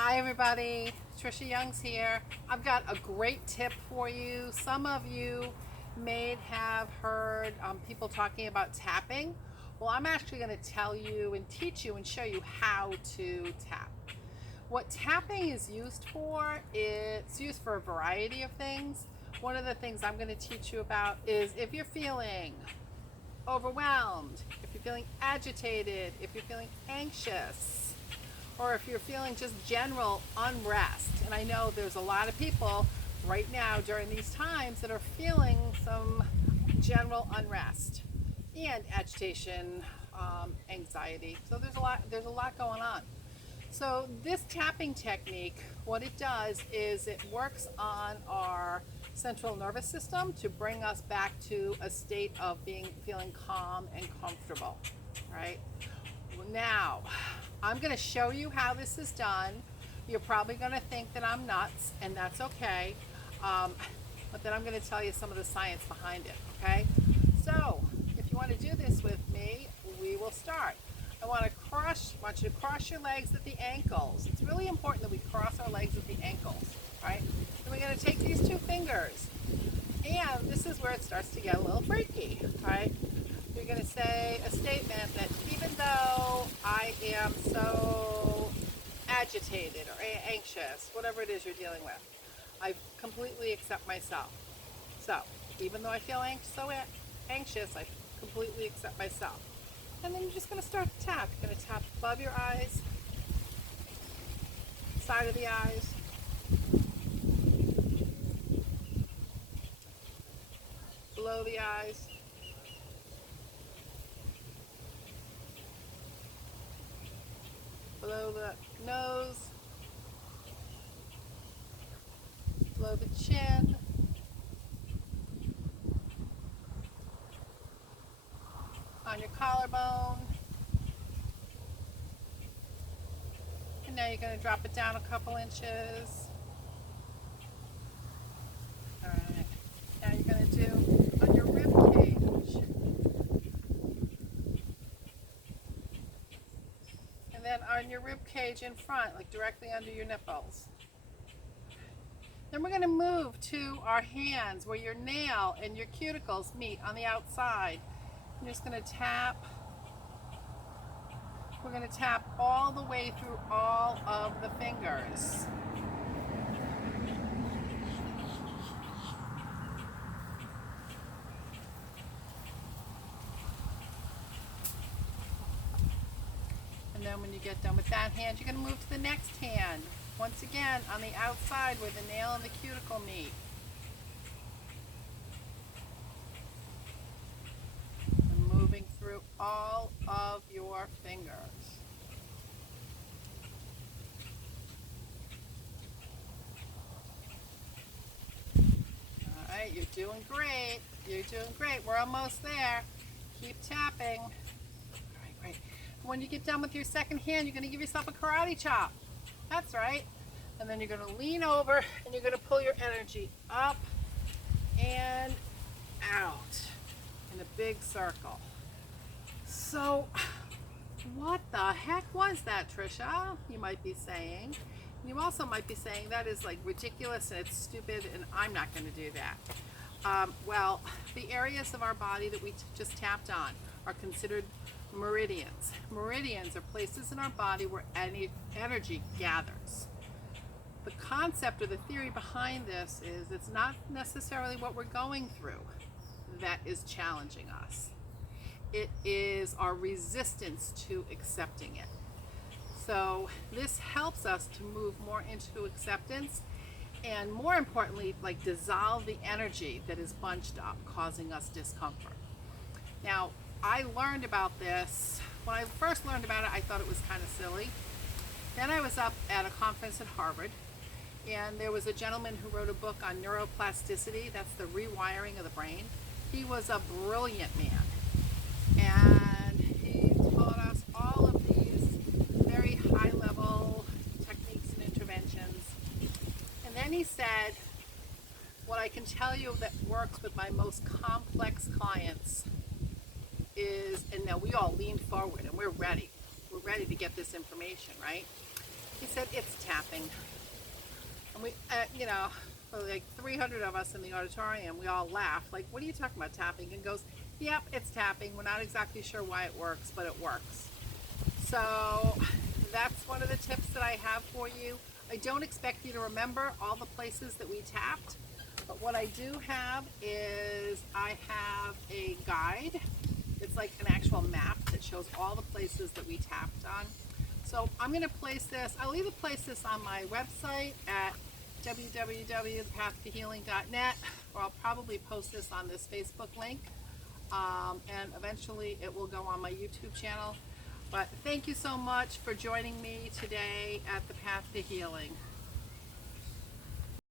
Hi everybody, Trisha Young's here. I've got a great tip for you. Some of you may have heard people talking about tapping. Well, I'm actually going to tell you and teach you and show you how to tap. What tapping is used for, it's used for a variety of things. One of the things I'm going to teach you about is if you're feeling overwhelmed, if you're feeling agitated, if you're feeling anxious, or if you're feeling just general unrest. And I know there's a lot of people right now during these times that are feeling some general unrest and agitation, anxiety. So there's a lot going on. So this tapping technique, what it does is it works on our central nervous system to bring us back to a state of feeling calm and comfortable, right? Now, I'm going to show you how this is done. You're probably going to think that I'm nuts, and that's okay. Um, but then I'm going to tell you some of the science behind it, okay? So, if you want to do this with me, we will start. I want you to cross your legs at the ankles. It's really important that we cross our legs at the ankles, right? Then we're going to take these two fingers, and this is where it starts to get a little freaky, right? You're going to say a statement that even though I am so agitated or anxious, whatever it is you're dealing with, I completely accept myself. So, even though I feel anxious, I completely accept myself. And then you're just going to start to tap. You're going to tap above your eyes, side of the eyes, below the eyes, below the nose, below the chin, on your collarbone. And now you're going to drop it down a couple inches. All right. Now you're going to do on your rib cage. And then on your rib cage in front, like directly under your nipples. Then we're going to move to our hands where your nail and your cuticles meet on the outside. You're just going to tap. We're going to tap all the way through all of the fingers. And then when you get done with that hand, you're going to move to the next hand. Once again, on the outside where the nail and the cuticle meet. And moving through all of your fingers. All right, you're doing great. You're doing great. We're almost there. Keep tapping. All right, great. When you get done with your second hand, you're going to give yourself a karate chop. That's right. And then you're going to lean over and you're going to pull your energy up and out in a big circle. So, what the heck was that, Trisha? You might be saying. You also might be saying that is like ridiculous and it's stupid and I'm not going to do that. Well, the areas of our body that we just tapped on are considered meridians. Meridians are places in our body where any energy gathers. The concept or the theory behind this is it's not necessarily what we're going through that is challenging us. It is our resistance to accepting it. So this helps us to move more into acceptance and more importantly, like dissolve the energy that is bunched up, causing us discomfort. Now, I learned about this. When I first learned about it, I thought it was kind of silly. Then I was up at a conference at Harvard, and there was a gentleman who wrote a book on neuroplasticity. That's the rewiring of the brain. He was a brilliant man, and he taught us all of these very high-level techniques and interventions. And then he said, what I can tell you that works with my most complex clients is, and now we all lean forward and we're ready. We're ready to get this information, right? He said, it's tapping. And we, you know, like 300 of us in the auditorium, we all laughed. Like, what are you talking about, tapping? And goes, yep, it's tapping. We're not exactly sure why it works, but it works. So that's one of the tips that I have for you. I don't expect you to remember all the places that we tapped, but what I do have is I have a guide. It's like an actual map that shows all the places that we tapped on. So I'm going to place this, I'll either place this on my website at www.thepathtohealing.net, or I'll probably post this on this Facebook link, and eventually it will go on my YouTube channel. But thank you so much for joining me today at The Path to Healing.